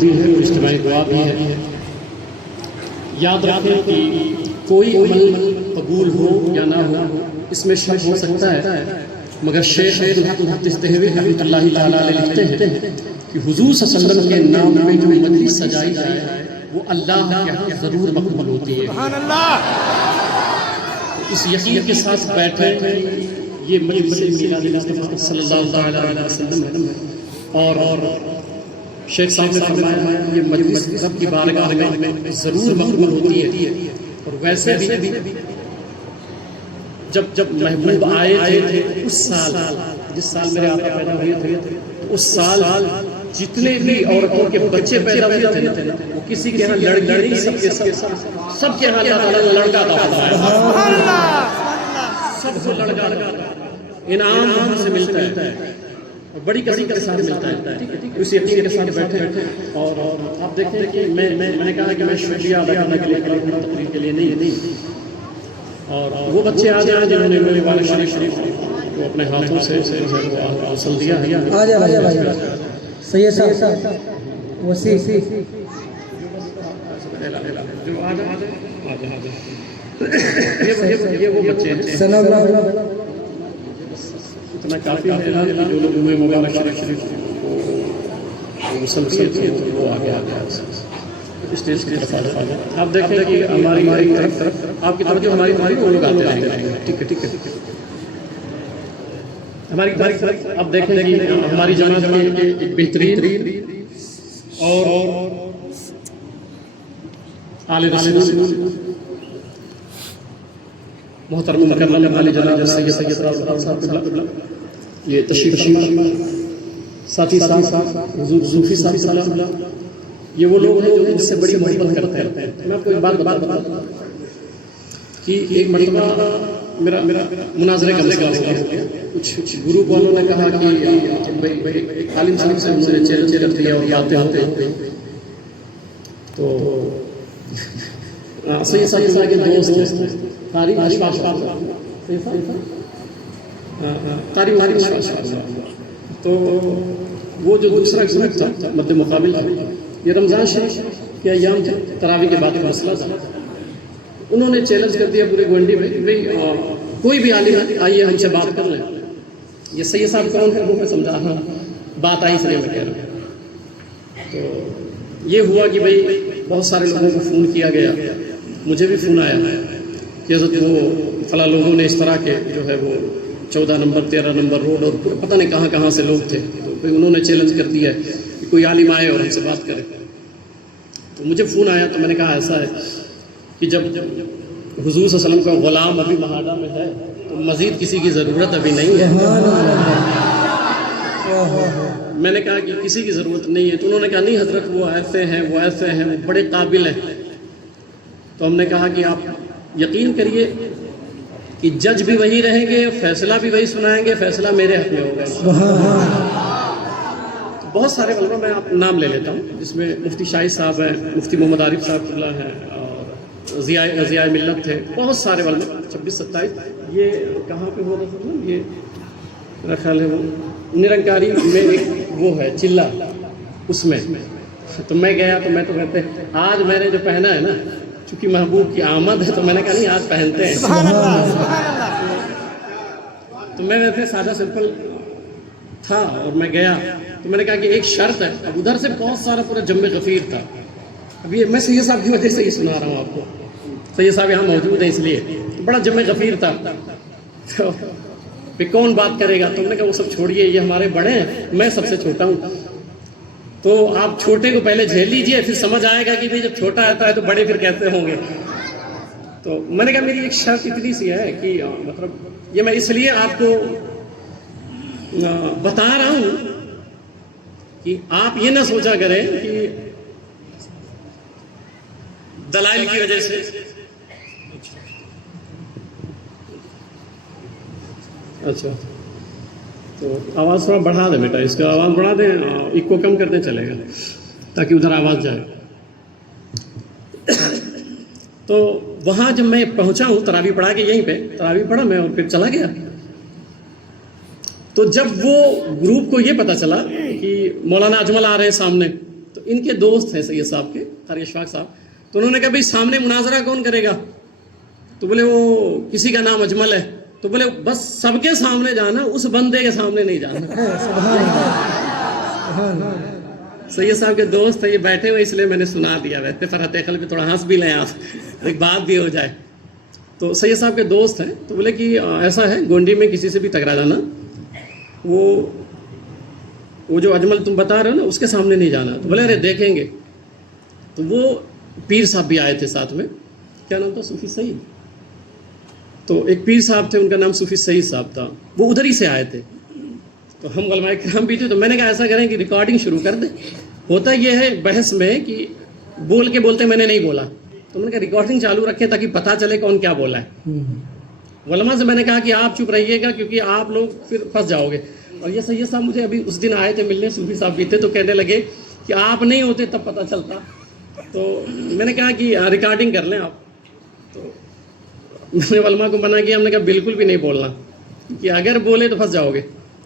بھی ہے اور اجتماعی دعا بھی ہے. یاد رکھیں کہ کوئی عمل قبول ہو یا نہ ہو اس میں شک ہو سکتا ہے، مگر شیخ عبدالحق محدث دہلوی رحمۃ اللہ تعالیٰ علیہ لکھتے ہیں کہ حضور صلی اللہ علیہ وسلم کے نام پہ جو مجلس سجائی جائے وہ اللہ کے ہاں ضرور مقبول ہوتی ہے. سبحان اللہ. اس یقین کے ساتھ بیٹھے یہ مجلس میلاد مصطفیٰ صلی اللہ علیہ وسلم ہے اور شیخ صاحب نے فرمایا یہ مجلس رب کی بارگاہ میں ضرور مقبول ہوتی ہے. اور ویسے بھی جب محبوب آئے تھے اس سال، جس سال میرے آقا پیدا ہوئے تھے، اس سال جتنے بھی عورتوں کے بچے پیدا ہوئے تھے وہ کسی کے ہاں لڑکی نہیں، سب کے ہاں اللہ تعالیٰ نے لڑکا عطا فرمایا. سب کو لڑکا انعام ہم سے ملتا ہے، بڑی کثرت کے ساتھ ملتا ہے. اس یقین کے ساتھ بیٹھے اور آپ دیکھیں کہ میں نے کہا کہ میں شکریہ ادا کرنے کے لیے تقریر کے لیے نہیں، اور وہ بچے آ جائیں جنہوں نے میرے والد شریف کو اپنے ہاتھوں سے حاصل دیا ہے. آ جائے سید صاحب وسیع یہ وہ بچے ہیں. اتنا کافی ہے جو لوگ مبارک شریف کو مسلسل کیے تو وہ آگے اسٹیج کی طرف آ جائے. آپ دیکھیں کہ ہماری طرف آپ کی طرف جو ہماری وہ لوگ آتے ہیں. ٹھیک ہے ہماری طرف آپ دیکھیں کہ ہماری جماعت میں ایک بہترین اور آل رسول محترم مکرم علی جناب سید صاحب یہ تشریف ساتھی صاحب حضور صوفی صاحب یہ وہ لوگ ہیں جو مجھ سے بڑی محبت کرتے ہیں. میں آپ کو ایک بات بتاتا ہوں کہ ایک مرتبہ میرا مناظرے کا مسئلہ ہو گیا. کچھ گروپ والوں نے کہا کہ عالم صاحب سے مجھے چیلنج کر دیا اور آتے ہوتے تو سید صاحب کے دوست تاریخ تو وہ جو دوسرا گروپ تھا مد مقابل یہ رمضان شریف کے ایام تھے، تراویح کے بعد کا مسئلہ تھا. انہوں نے چیلنج کر دیا پورے گونڈی میں کہ بھئی کوئی بھی عالم آئیے ہم سے بات کر لیں. یہ سید صاحب کون ہے وہ میں سمجھا، ہاں بات آئی اس لیے میں کہہ رہا ہوں. تو یہ ہوا کہ بھئی بہت سارے لوگوں کو فون کیا گیا، مجھے بھی فون آیا کہ حضرت وہ فلاں لوگوں نے اس طرح کے جو ہے وہ 14 نمبر 13 نمبر روڈ اور پتہ نہیں کہاں سے لوگ تھے، تو پھر انہوں نے چیلنج کر دیا ہے کہ کوئی عالم آئے اور ہم سے بات کرے. تو مجھے فون آیا تو میں نے کہا ایسا ہے کہ جب حضور صلی اللہ علیہ وسلم کا غلام ابھی مہاڈا میں ہے تو مزید کسی کی ضرورت ابھی نہیں ہے. میں نے کہا کہ کسی کی ضرورت نہیں ہے. تو انہوں نے کہا نہیں حضرت وہ ایسے ہیں وہ بڑے قابل ہیں. تو ہم نے کہا کہ آپ یقین کریے کہ جج بھی وہی رہیں گے، فیصلہ بھی وہی سنائیں گے، فیصلہ میرے حق میں ہوگا. بہت سارے علماء میں آپ نام لے لیتا ہوں، جس میں مفتی شاہد صاحب ہیں، مفتی محمد عارف صاحب اللہ ہیں، اور ضیاء ملت تھے، بہت سارے علماء. 26-27 یہ کہاں پہ ہوا تھا؟ یہ میرا خیال ہے وہ نرنکاری میں ایک وہ ہے چلہ، اس میں. تو میں گیا تو میں تو کہتے آج میں نے جو پہنا ہے نا، چونکہ محبوب کی آمد ہے تو میں نے کہا نہیں آج پہنتے ہیں. تو میں ویسے سادہ سمپل تھا اور میں گیا تو میں نے کہا کہ ایک شرط ہے. اب ادھر سے بہت سارا پورا جم غفیر تھا. اب یہ میں سید صاحب کی وجہ سے یہ سنا رہا ہوں آپ کو، سید صاحب یہاں موجود ہیں اس لیے. بڑا جم غفیر تھا. تو پھر کون بات کرے گا؟ تو ہم نے کہا وہ سب چھوڑیے، یہ ہمارے بڑے ہیں، میں سب سے چھوٹا ہوں. تو آپ چھوٹے کو پہلے جھیل لیجئے، پھر سمجھ آئے گا کہ بھئی جب چھوٹا آتا ہے تو بڑے پھر کیسے ہوں گے. تو میں نے کہا میری ایک شرط اتنی سی ہے کہ مطلب یہ میں اس لیے آپ کو بتا رہا ہوں کہ آپ یہ نہ سوچا کریں کہ دلائل کی وجہ سے. اچھا تو آواز تھوڑا بڑھا دیں بیٹا، اس کا آواز بڑھا دیں، ایکو کم کر دیں چلے گا تاکہ ادھر آواز جائے. تو وہاں جب میں پہنچا ہوں تراویح پڑھا کے، یہیں پہ تراویح پڑھا میں اور پھر چلا گیا. تو جب وہ گروپ کو یہ پتا چلا کہ مولانا اجمل آ رہے ہیں سامنے، تو ان کے دوست ہیں سید صاحب کے قاری اشفاق صاحب. تو انہوں نے کہا بھائی سامنے مناظرہ کون کرے گا؟ تو بولے وہ کسی کا نام اجمل ہے. تو بولے بس سب کے سامنے جانا، اس بندے کے سامنے نہیں جانا. سید صاحب کے دوست ہیں، یہ بیٹھے ہوئے اس لیے میں نے سنا دیا. ویسے فرحت قلب تھوڑا ہنس بھی لیں آپ، ایک بات بھی ہو جائے. تو سید صاحب کے دوست ہیں. تو بولے کہ ایسا ہے گونڈی میں کسی سے بھی ٹکرا جانا، وہ جو اجمل تم بتا رہے ہو نا اس کے سامنے نہیں جانا. تو بولے ارے دیکھیں گے. تو وہ پیر صاحب بھی آئے تھے ساتھ میں. کیا نام تھا؟ صوفی سعید. تو ایک پیر صاحب تھے، ان کا نام صوفی سعید صاحب تھا، وہ ادھر ہی سے آئے تھے. تو ہم علماء کرام بھی تھے. تو میں نے کہا ایسا کریں کہ ریکارڈنگ شروع کر دیں. ہوتا یہ ہے بحث میں کہ بول کے بولتے میں نے نہیں بولا، تو میں نے کہا ریکارڈنگ چالو رکھیں تاکہ پتہ چلے کون کیا بولا ہے. علماء سے میں نے کہا کہ آپ چپ رہیے گا کیونکہ آپ لوگ پھر پھنس جاؤ گے. اور یہ سید صاحب مجھے ابھی اس دن آئے تھے ملنے، صوفی صاحب بھی تھے، تو کہنے لگے کہ آپ نہیں ہوتے تب پتہ چلتا. تو میں نے کہا کہ ریکارڈنگ کر لیں آپ. تو میں نے علماء کو منع کیا. ہم نے کہا بالکل بھی نہیں بولنا کہ اگر بولے تو پھنس جاؤ گے،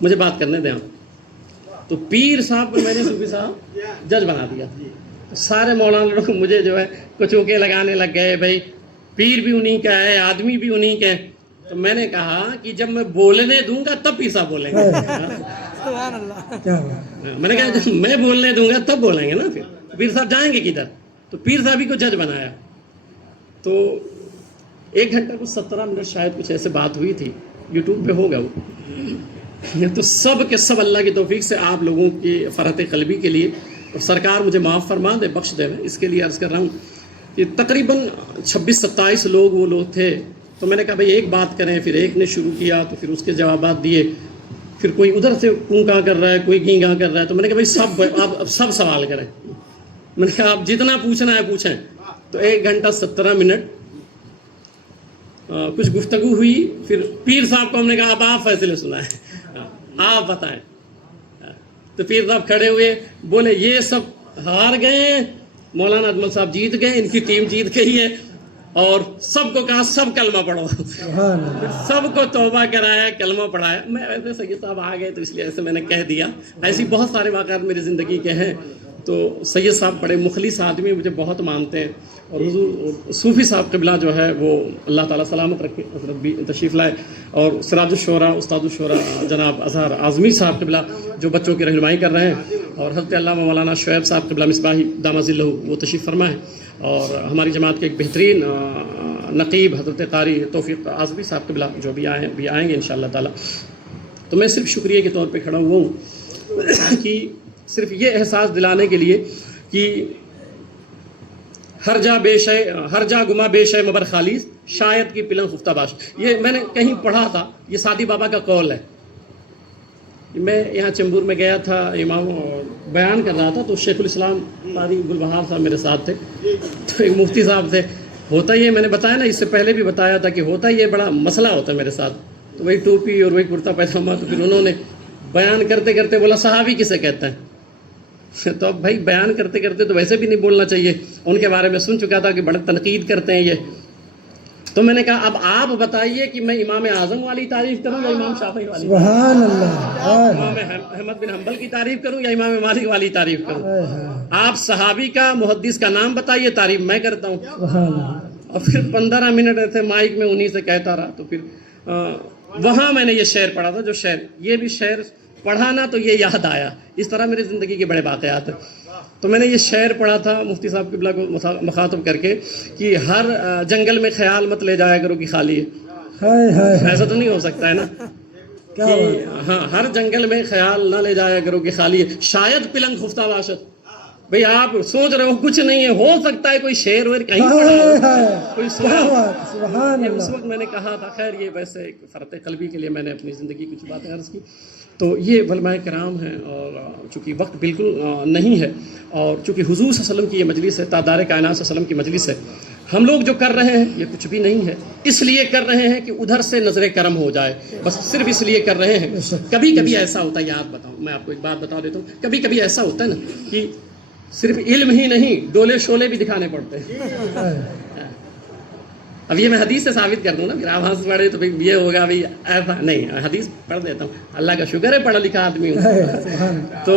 مجھے بات کرنے دیں آپ. تو پیر صاحب کو میں نے صوفی صاحب جج بنا دیا. تو سارے مولانا لوگ مجھے جو ہے کچوکے لگانے لگ گئے، بھائی پیر بھی انہی کا ہے، آدمی بھی انہی کا ہے. تو میں نے کہا کہ جب میں بولنے دوں گا تب پیر صاحب بولیں گے. میں نے کہا جب میں بولنے دوں گا تب بولیں گے نا، پھر پیر صاحب جائیں گے کدھر. تو پیر صاحب ہی کو جج بنایا. تو 1 گھنٹہ کچھ 17 منٹ شاید کچھ ایسے بات ہوئی تھی، یوٹیوب پہ ہوگا وہ. تو سب کے سب اللہ کی توفیق سے آپ لوگوں کی فرحت قلبی کے لیے، اور سرکار مجھے معاف فرما دے، بخش دے، اس کے لیے عرض کر رہا ہوں کہ تقریباً 26-27 لوگ وہ لوگ تھے. تو میں نے کہا بھائی ایک بات کریں. پھر ایک نے شروع کیا تو پھر اس کے جوابات دیے. پھر کوئی ادھر سے کوں کہاں کر رہا ہے، کوئی گیں گاں کر رہا ہے. تو میں نے کہا بھائی آپ سب سوال کریں. میں نے کہا آپ جتنا پوچھنا ہے پوچھیں. تو 1 گھنٹہ 17 منٹ کچھ گفتگو ہوئی. پھر پیر صاحب کو ہم نے کہا اب آپ فیصلے سنائیں، آپ بتائیں. تو پیر صاحب کھڑے ہوئے، بولے یہ سب ہار گئے ہیں، مولانا اجمل صاحب جیت گئے، ان کی ٹیم جیت گئی ہے. اور سب کو کہا سب کلمہ پڑھو. سب کو توبہ کرایا، کلمہ پڑھایا. میں ایسے سید صاحب آ گئے تو اس لیے ایسے میں نے کہہ دیا. ایسی بہت سارے واقعات میری زندگی کے ہیں. تو سید صاحب بڑے مخلص آدمی، مجھے بہت مانتے ہیں. اور حضور صوفی صاحب قبلہ جو ہے وہ اللہ تعالیٰ سلامت رکھے، حضرت بھی تشریف لائے. اور سراج الشعراء، استاد الشعراء جناب اظہر اعظمی صاحب قبلہ جو بچوں کی رہنمائی کر رہے ہیں. اور حضرت علامہ مولانا شعیب صاحب قبلہ مصباحی دامہ ظلہ وہ تشریف فرما ہے. اور ہماری جماعت کے ایک بہترین نقیب حضرت قاری توفیق اعظمی صاحب قبلہ جو بھی آئیں گے انشاءاللہ تعالیٰ. تو میں صرف شکریہ کے طور پہ کھڑا ہوا ہوں کہ صرف یہ احساس دلانے کے لیے کہ ہر جا گما بے شے مبر خالیس، شاید کی پلن خفتہ باش. یہ میں نے کہیں پڑھا تھا، یہ سعدی بابا کا قول ہے. میں یہاں چمبور میں گیا تھا، امام بیان کر رہا تھا. تو شیخ الاسلام قاری گلبہار صاحب میرے ساتھ تھے. تو ایک مفتی صاحب تھے. ہوتا یہ میں نے بتایا نا، اس سے پہلے بھی بتایا تھا کہ ہوتا یہ بڑا مسئلہ ہوتا ہے میرے ساتھ. تو وہی ٹوپی اور وہی کرتا پیجامہ. تو پھر انہوں نے بیان کرتے کرتے بولا صحابی کسے کہتے ہیں. تو اب بھائی بیان کرتے کرتے تو ویسے بھی نہیں بولنا چاہیے. ان کے بارے میں سن چکا تھا کہ بڑے تنقید کرتے ہیں یہ. تو میں نے کہا اب آپ بتائیے کہ میں امام اعظم والی تعریف کروں یا امام شافعی والی؟ سبحان اللہ. امام احمد بن حنبل کی تعریف کروں یا امام مالک والی تعریف کروں؟ آپ صحابی کا محدث کا نام بتائیے، تعریف میں کرتا ہوں. سبحان اللہ. اور پھر 15 منٹ ایسے مائک میں انہی سے کہتا رہا. تو پھر وہاں میں نے یہ شعر پڑھا تھا، جو شعر یہ بھی شعر پڑھا نا تو یہ یاد آیا. اس طرح میری زندگی کے بڑے واقعات ہیں. تو میں نے یہ شعر پڑھا تھا مفتی صاحب قبلہ کو مخاطب کر کے کہ ہر جنگل میں خیال مت لے جایا کرو کہ خالی ہے. ایسا تو نہیں ہو سکتا ہے نا کہ ہاں ہر جنگل میں خیال نہ لے جایا کرو کہ خالی ہے، شاید پلنگ خفتہ باشد. بھئی آپ سوچ رہے ہو کچھ نہیں ہے، ہو سکتا ہے کوئی شعر ویر کہیں پڑھا ہو، کوئی سنا. یہ اس وقت میں نے کہا تھا. خیر یہ ویسے ایک فرحت قلبی کے لیے میں نے اپنی زندگی کی کچھ باتیں عرض کی. تو یہ علماء کرام ہیں. اور چونکہ وقت بالکل نہیں ہے، اور چونکہ حضور صلی اللہ علیہ وسلم کی یہ مجلس ہے، تاجدار کائنات صلی اللہ علیہ وسلم کی مجلس ہے، ہم لوگ جو کر رہے ہیں یہ کچھ بھی نہیں ہے. اس لیے کر رہے ہیں کہ ادھر سے نظر کرم ہو جائے، بس صرف اس لیے کر رہے ہیں. کبھی کبھی ایسا ہوتا ہے، یاد بتاؤں میں آپ کو ایک بات بتا دیتا ہوں. کبھی کبھی ایسا ہوتا ہے نا کہ صرف علم ہی نہیں، ڈولے شولے بھی دکھانے پڑتے ہیں. اب یہ میں حدیث سے ثابت کر دوں نا، پھر آپ ہنس پڑے تو یہ ہوگا بھائی ایسا نہیں. حدیث پڑھ دیتا ہوں، اللہ کا شکر ہے پڑھا لکھا آدمی ہوں. تو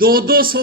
200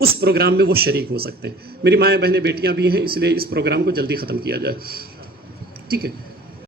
اس پروگرام میں وہ شریک ہو سکتے ہیں. میری مائیں بہنیں بیٹیاں بھی ہیں، اس لیے اس پروگرام کو جلدی ختم کیا جائے. ٹھیک ہے.